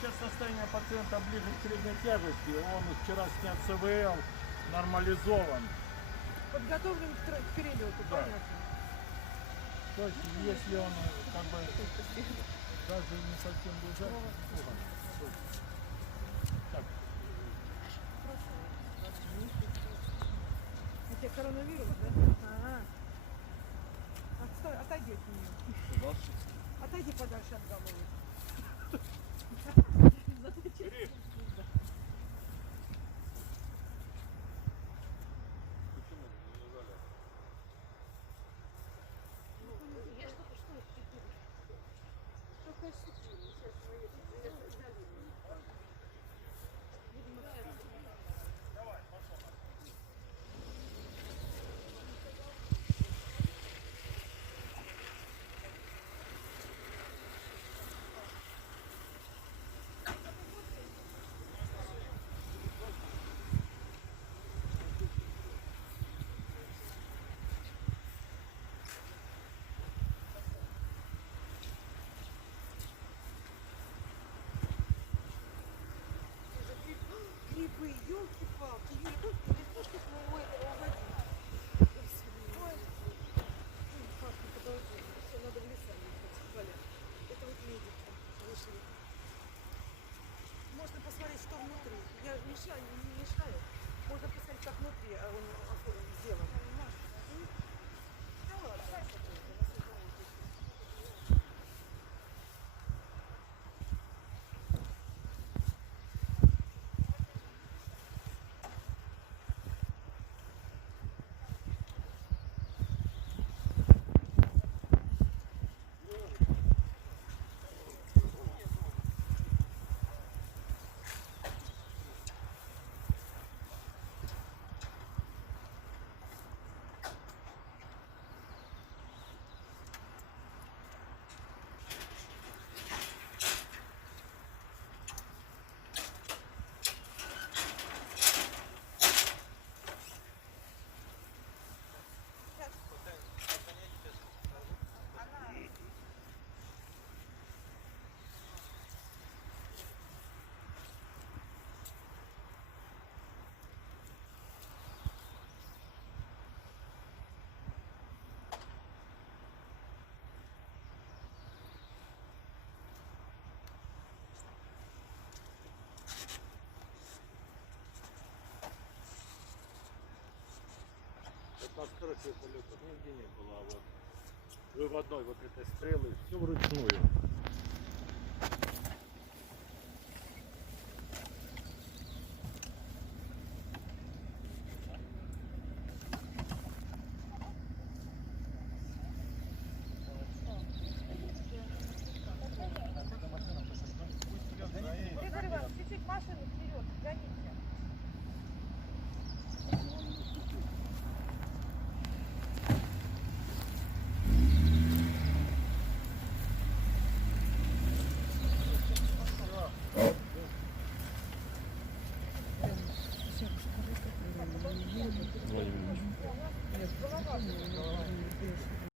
сейчас состояние пациента ближе к средней тяжести. Он вчера снят СВЛ, нормализован. Подготовлен к перелету, Да. понятно. То есть, если он как бы даже не совсем лежать, так, У тебя коронавирус, да? Ага. Отстой, отойди от нее. Отойди подальше от головы. Грибы, елки-палки, листочек моего этого угодить. Ой, Пашка, подожди, все, надо в леса ехать, Галя. Это вот медики вышли. Можно посмотреть, что внутри. Я мешаю, не мешаю. Можно посмотреть, как внутри он сделан. Да ладно, дай какой-то, на всю голову. на скорости полета нигде не было, а вот выводной вот этой стрелы, все вручную. Игорь Иванович, чуть-чуть машину вперед, гоните.